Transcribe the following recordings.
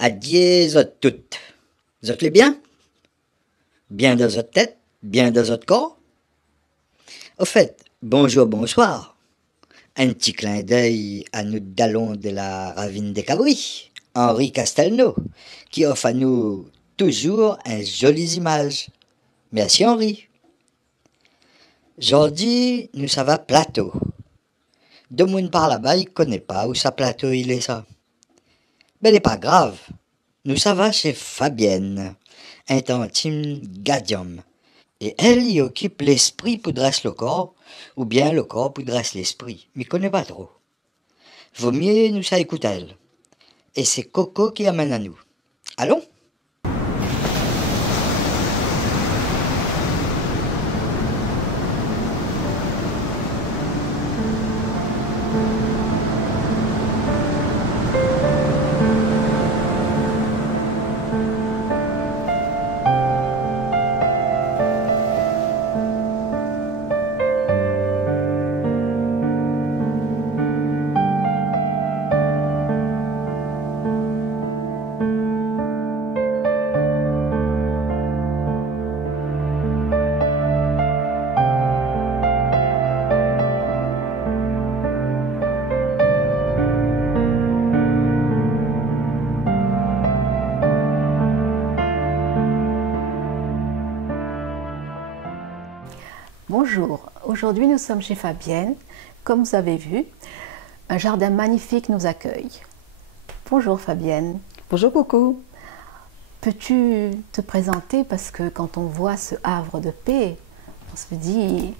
Adieu, zot toutes. Zot les bien? Bien dans votre tête? Bien dans votre corps? Au fait, bonjour, bonsoir. Un petit clin d'œil à nous dallons de la ravine des Cabris, Henri Castelnau, qui offre à nous toujours un jolies images. Merci Henri. Aujourd'hui, nous ça va plateau. De monde par là-bas, il connaît pas où ça plateau il est ça. Mais n'est pas grave. Nous ça va chez Fabienne, un tantime gadium. Et elle y occupe l'esprit pour dresser le corps, ou bien le corps pour dresser l'esprit. Mais connaît pas trop. Vaut mieux nous ça écoute elle. Et c'est Coco qui amène à nous. Allons? Bonjour, aujourd'hui nous sommes chez Fabienne. Comme vous avez vu, un jardin magnifique nous accueille. Bonjour Fabienne. Bonjour Coco. Peux-tu te présenter parce que quand on voit ce havre de paix, on se dit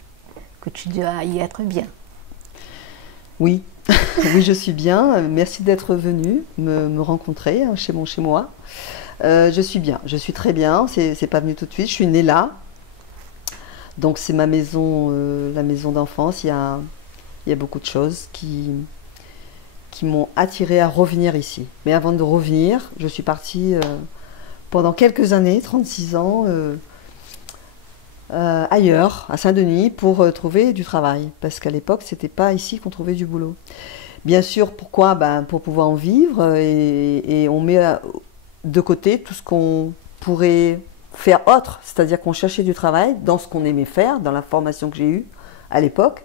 que tu dois y être bien. Oui, oui je suis bien. Merci d'être venue me rencontrer chez moi. Je suis bien, je suis très bien. C'est pas venu tout de suite, je suis née là. Donc c'est ma maison, la maison d'enfance. Il y a beaucoup de choses qui m'ont attirée à revenir ici. Mais avant de revenir, je suis partie pendant quelques années, 36 ans, ailleurs, à Saint-Denis, pour trouver du travail. Parce qu'à l'époque, c'était pas ici qu'on trouvait du boulot. Bien sûr, pourquoi? Pour pouvoir en vivre et on met de côté tout ce qu'on pourrait faire autre, c'est-à-dire qu'on cherchait du travail dans ce qu'on aimait faire, dans la formation que j'ai eue à l'époque.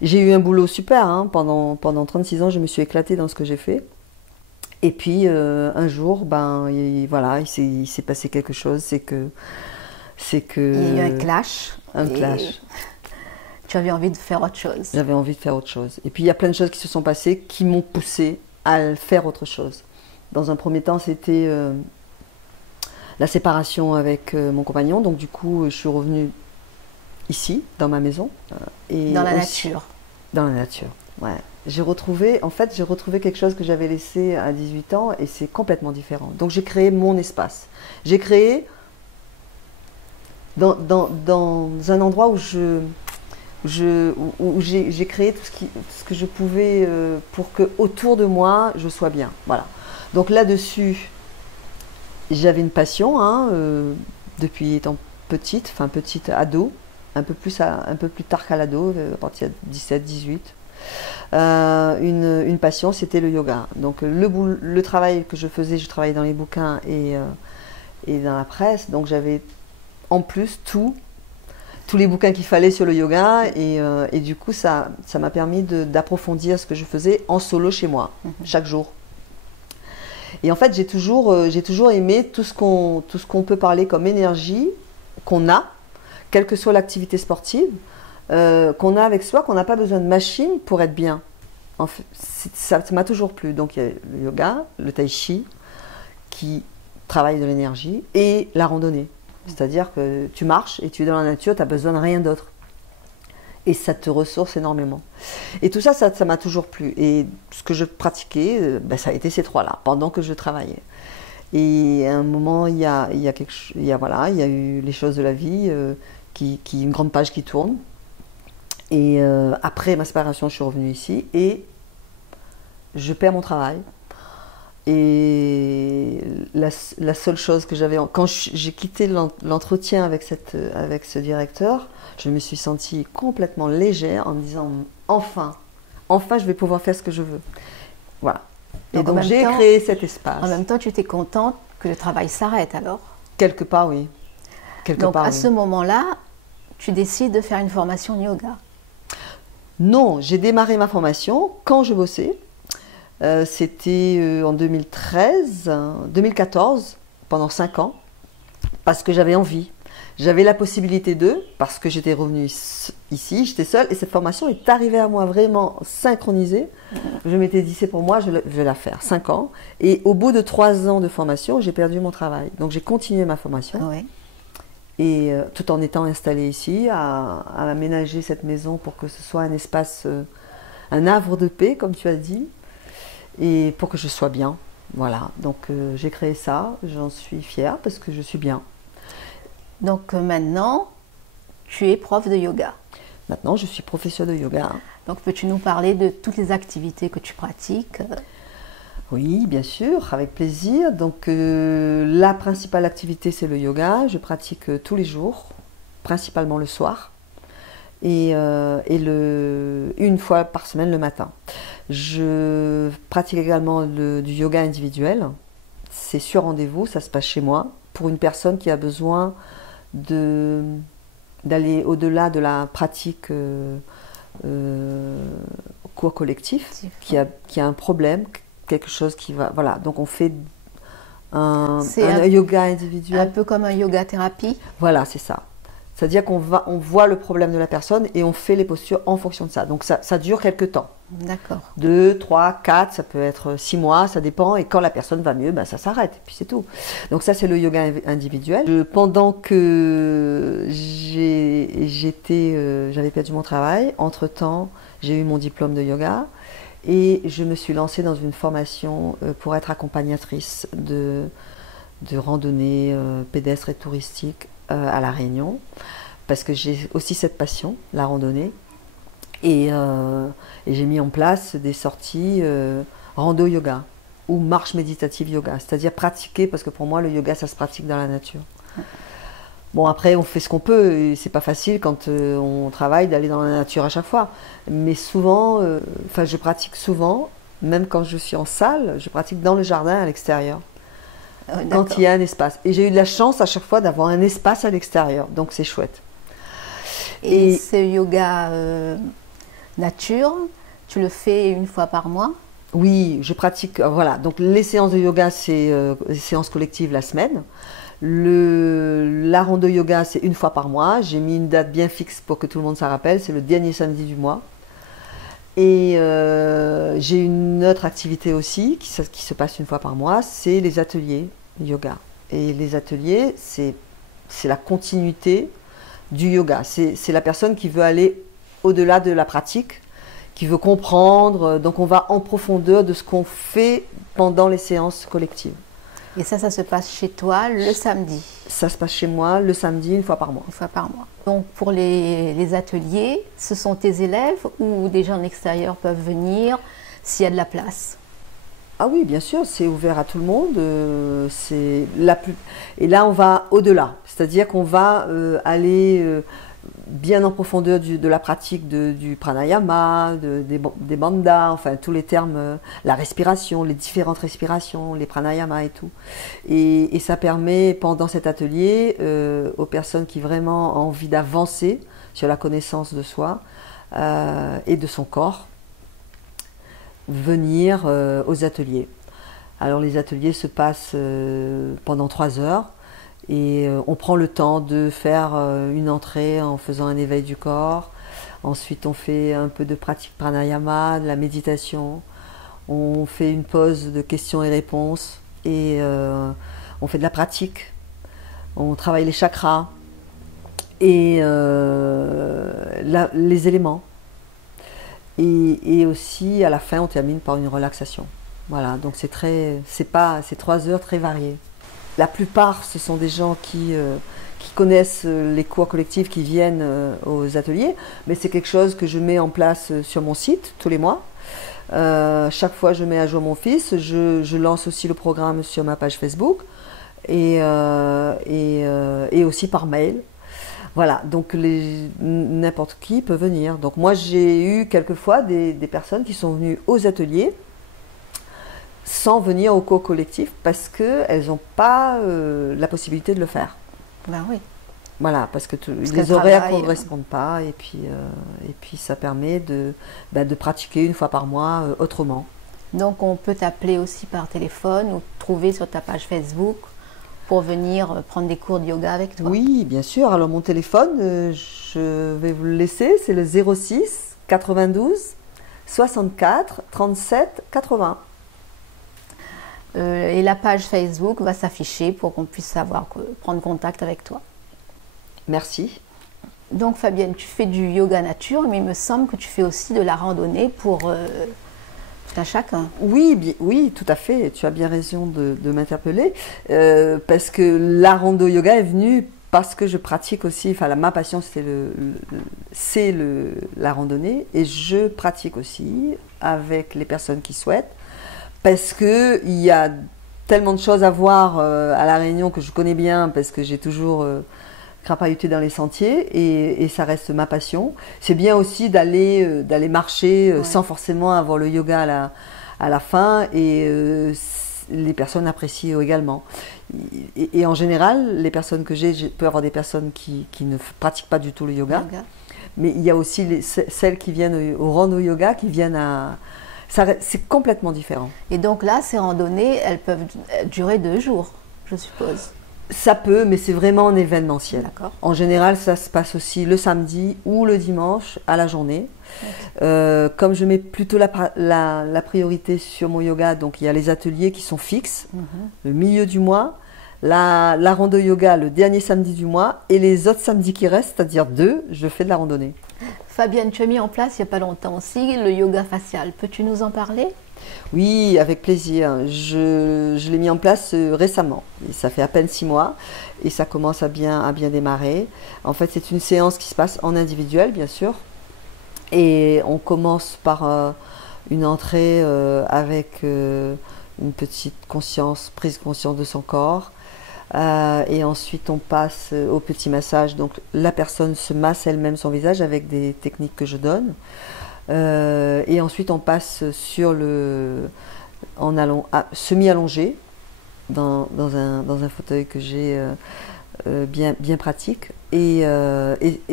J'ai eu un boulot super, hein, pendant 36 ans, je me suis éclatée dans ce que j'ai fait. Et puis un jour, voilà, il s'est passé quelque chose, c'est que... Il y a eu un clash. Un clash. Tu avais envie de faire autre chose. J'avais envie de faire autre chose. Et puis il y a plein de choses qui se sont passées qui m'ont poussée à faire autre chose. Dans un premier temps, c'était la séparation avec mon compagnon. Donc du coup, je suis revenue ici, dans ma maison. Et dans la nature. Dans la nature, ouais. J'ai retrouvé quelque chose que j'avais laissé à 18 ans et c'est complètement différent. Donc j'ai créé mon espace. J'ai créé dans un endroit où j'ai créé tout ce que je pouvais pour que autour de moi je sois bien. Voilà. Donc là-dessus, j'avais une passion, hein, depuis étant petite ado, un peu plus tard qu'à l'ado, à partir de 17, 18. Une passion, c'était le yoga. Donc le travail que je faisais, je travaillais dans les bouquins et dans la presse. Donc j'avais en plus tous les bouquins qu'il fallait sur le yoga et du coup ça m'a permis d'approfondir ce que je faisais en solo chez moi, chaque jour. Et en fait j'ai toujours aimé tout ce qu'on peut parler comme énergie qu'on a, quelle que soit l'activité sportive, qu'on a avec soi, qu'on n'a pas besoin de machine pour être bien. En fait, ça m'a toujours plu. Donc il y a le yoga, le tai chi, qui travaille de l'énergie, et la randonnée. C'est-à-dire que tu marches et tu es dans la nature, tu n'as besoin de rien d'autre. Et ça te ressource énormément. Et tout ça, ça m'a toujours plu. Et ce que je pratiquais, ça a été ces trois-là, pendant que je travaillais. Et à un moment, il y a eu les choses de la vie, une grande page qui tourne. Et après ma séparation, je suis revenue ici et je perds mon travail. Et la seule chose que j'avais... Quand j'ai quitté l'entretien avec ce directeur, je me suis sentie complètement légère en me disant « enfin, je vais pouvoir faire ce que je veux. Voilà. Et Donc, donc j'ai créé cet espace. En même temps, tu étais contente que le travail s'arrête alors? Quelque part, oui. Donc à ce moment-là, tu décides de faire une formation de yoga. Non, j'ai démarré ma formation quand je bossais. C'était en 2014, pendant 5 ans, parce que j'avais envie. J'avais la possibilité parce que j'étais revenue ici, j'étais seule, et cette formation est arrivée à moi vraiment synchronisée. Je m'étais dit, c'est pour moi, je vais la faire, 5 ans. Et au bout de 3 ans de formation, j'ai perdu mon travail. Donc j'ai continué ma formation. Oui. Et tout en étant installée ici, à aménager cette maison pour que ce soit un espace, un havre de paix, comme tu as dit, et pour que je sois bien. Voilà, donc j'ai créé ça, j'en suis fière parce que je suis bien. Donc maintenant, tu es prof de yoga. Maintenant, je suis professeure de yoga. Donc peux-tu nous parler de toutes les activités que tu pratiques? Oui, bien sûr, avec plaisir. Donc la principale activité, c'est le yoga. Je pratique tous les jours, principalement le soir, et une fois par semaine le matin. Je pratique également du yoga individuel. C'est sur rendez-vous, ça se passe chez moi, pour une personne qui a besoin d'aller au-delà de la pratique cours collectif, qui a un problème, quelque chose qui va... Voilà, donc on fait un yoga individuel. Un peu comme un yoga thérapie. Voilà, c'est ça. C'est-à-dire qu'on voit le problème de la personne et on fait les postures en fonction de ça. Donc ça dure quelques temps. D'accord. 2, 3, 4, ça peut être 6 mois, ça dépend. Et quand la personne va mieux, ben ça s'arrête. Et puis c'est tout. Donc ça, c'est le yoga individuel. Pendant que j'avais perdu mon travail, entre-temps, j'ai eu mon diplôme de yoga. Et je me suis lancée dans une formation pour être accompagnatrice de randonnée pédestre et touristique à La Réunion, parce que j'ai aussi cette passion, la randonnée. Et j'ai mis en place des sorties rando yoga ou marche méditative yoga, c'est-à-dire pratiquer, parce que pour moi le yoga ça se pratique dans la nature. Bon, après on fait ce qu'on peut, et c'est pas facile quand on travaille d'aller dans la nature à chaque fois, mais souvent, je pratique souvent, même quand je suis en salle, je pratique dans le jardin à l'extérieur. Quand il y a un espace. Et j'ai eu de la chance à chaque fois d'avoir un espace à l'extérieur, donc c'est chouette. Et ce yoga nature, tu le fais une fois par mois? Oui, je pratique, voilà, donc les séances de yoga, c'est les séances collectives la semaine. La rando yoga, c'est une fois par mois. J'ai mis une date bien fixe pour que tout le monde s'en rappelle, c'est le dernier samedi du mois. Et j'ai une autre activité aussi qui se passe une fois par mois, c'est les ateliers yoga. Et les ateliers, c'est la continuité du yoga. C'est la personne qui veut aller au-delà de la pratique, qui veut comprendre. Donc on va en profondeur de ce qu'on fait pendant les séances collectives. Et ça se passe chez toi le samedi? Ça se passe chez moi le samedi, une fois par mois. Une fois par mois. Donc pour les ateliers, ce sont tes élèves ou des gens extérieurs peuvent venir s'il y a de la place? Ah oui, bien sûr, c'est ouvert à tout le monde. Et là, on va au-delà. C'est-à-dire qu'on va aller bien en profondeur de la pratique du pranayama, des bandhas, enfin tous les termes, la respiration, les différentes respirations, les pranayamas et tout. Et ça permet pendant cet atelier aux personnes qui vraiment ont envie d'avancer sur la connaissance de soi et de son corps, venir aux ateliers. Alors les ateliers se passent pendant 3 heures. Et on prend le temps de faire une entrée en faisant un éveil du corps. Ensuite, on fait un peu de pratique pranayama, de la méditation. On fait une pause de questions et réponses. Et on fait de la pratique. On travaille les chakras et les éléments. Et aussi, à la fin, on termine par une relaxation. Voilà, donc c'est 3 heures très variées. La plupart, ce sont des gens qui connaissent les cours collectifs, qui viennent aux ateliers, mais c'est quelque chose que je mets en place sur mon site tous les mois. Chaque fois, je mets à jour mon fils. Je lance aussi le programme sur ma page Facebook et aussi par mail. Voilà, donc n'importe qui peut venir. Donc moi j'ai eu quelquefois des personnes qui sont venues aux ateliers sans venir au cours collectif parce qu'elles n'ont pas la possibilité de le faire. Ben oui. Voilà, parce que Parce les qu'elle horaires ne travaille, correspondent pas et puis ça permet de pratiquer une fois par mois autrement. Donc on peut t'appeler aussi par téléphone ou te trouver sur ta page Facebook pour venir prendre des cours de yoga avec toi. Oui, bien sûr. Alors mon téléphone, je vais vous le laisser, c'est le 06 92 64 37 80. Et la page Facebook va s'afficher pour qu'on puisse prendre contact avec toi. Merci. Donc Fabienne, tu fais du yoga nature, mais il me semble que tu fais aussi de la randonnée pour tout un chacun. Oui, oui, tout à fait. Tu as bien raison de m'interpeller parce que la rando yoga est venue parce que je pratique aussi. Enfin, ma passion c'est la randonnée et je pratique aussi avec les personnes qui souhaitent parce que il y a tellement de choses à voir à La Réunion que je connais bien parce que j'ai toujours crapahuté dans les sentiers et ça reste ma passion. C'est bien aussi d'aller marcher Ouais. sans forcément avoir le yoga à la fin et les personnes apprécient également. Et en général, les personnes que j'ai peux avoir des personnes qui ne pratiquent pas du tout le yoga, mais il y a aussi celles qui viennent au rando yoga qui viennent c'est complètement différent. Et donc là, ces randonnées, elles peuvent durer 2 jours, je suppose. Ça peut, mais c'est vraiment en événementiel. D'accord. En général, ça se passe aussi le samedi ou le dimanche à la journée. Comme je mets plutôt la priorité sur mon yoga, donc il y a les ateliers qui sont fixes, le milieu du mois, la rando yoga le dernier samedi du mois, et les autres samedis qui restent, c'est-à-dire 2, je fais de la randonnée. Fabienne, tu as mis en place il n'y a pas longtemps aussi le yoga facial. Peux-tu nous en parler? Oui, avec plaisir. Je l'ai mis en place récemment. Et ça fait à peine 6 mois et ça commence à bien démarrer. En fait, c'est une séance qui se passe en individuel, bien sûr. Et on commence par une entrée avec une petite prise de conscience de son corps. Et ensuite, on passe au petit massage. Donc, la personne se masse elle-même son visage avec des techniques que je donne. Et ensuite, on passe sur semi-allongé dans un fauteuil que j'ai bien pratique. Et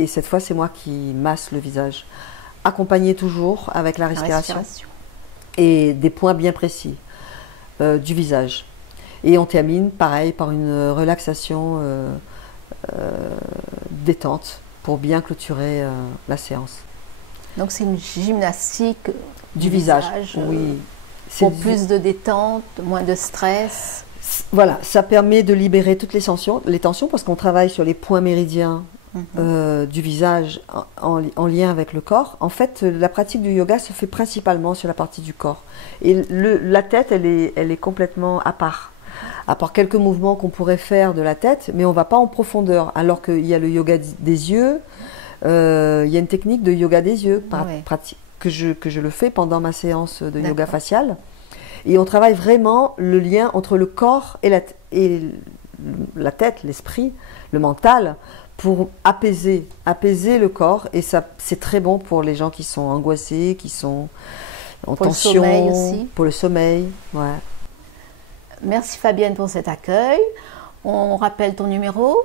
cette fois, c'est moi qui masse le visage, accompagné toujours avec la respiration. Et des points bien précis du visage. Et on termine, pareil, par une relaxation détente pour bien clôturer la séance. Donc c'est une gymnastique du visage. Oui. Pour plus de détente, moins de stress. Voilà, ça permet de libérer toutes les tensions parce qu'on travaille sur les points méridiens du visage en lien avec le corps. En fait, la pratique du yoga se fait principalement sur la partie du corps. Et la tête, elle est complètement à part quelques mouvements qu'on pourrait faire de la tête, mais on ne va pas en profondeur. Alors qu'il y a le yoga des yeux, il y a une technique de yoga des yeux que je le fais pendant ma séance de yoga facial. Et on travaille vraiment le lien entre le corps et la tête, l'esprit, le mental, pour apaiser le corps. Et ça, c'est très bon pour les gens qui sont angoissés, qui sont en tension. Pour le sommeil aussi. Pour le sommeil, ouais. Merci Fabienne pour cet accueil. On rappelle ton numéro?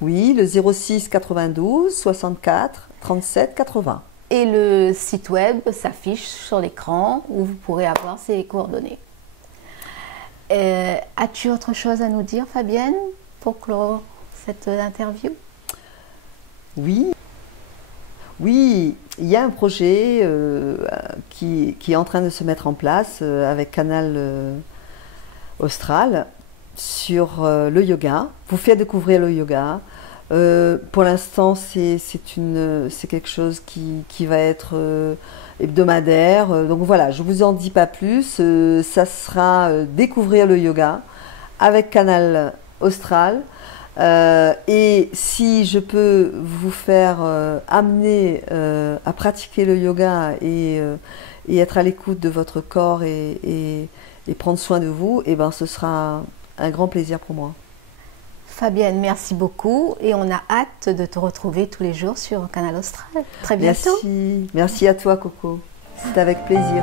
Oui, le 06 92 64 37 80. Et le site web s'affiche sur l'écran où vous pourrez avoir ses coordonnées. As-tu autre chose à nous dire, Fabienne, pour clore cette interview? Oui, il y a un projet qui est en train de se mettre en place avec Canal Austral sur le yoga. Vous faire découvrir le yoga. Pour l'instant, c'est quelque chose qui va être hebdomadaire. Donc voilà, je ne vous en dis pas plus. Ça sera découvrir le yoga avec Canal Austral. Et si je peux vous faire amener à pratiquer le yoga et être à l'écoute de votre corps et prendre soin de vous, et ben ce sera un grand plaisir pour moi. Fabienne, merci beaucoup et on a hâte de te retrouver tous les jours sur Canal Austral. Très bientôt. Merci à toi Coco, c'est avec plaisir.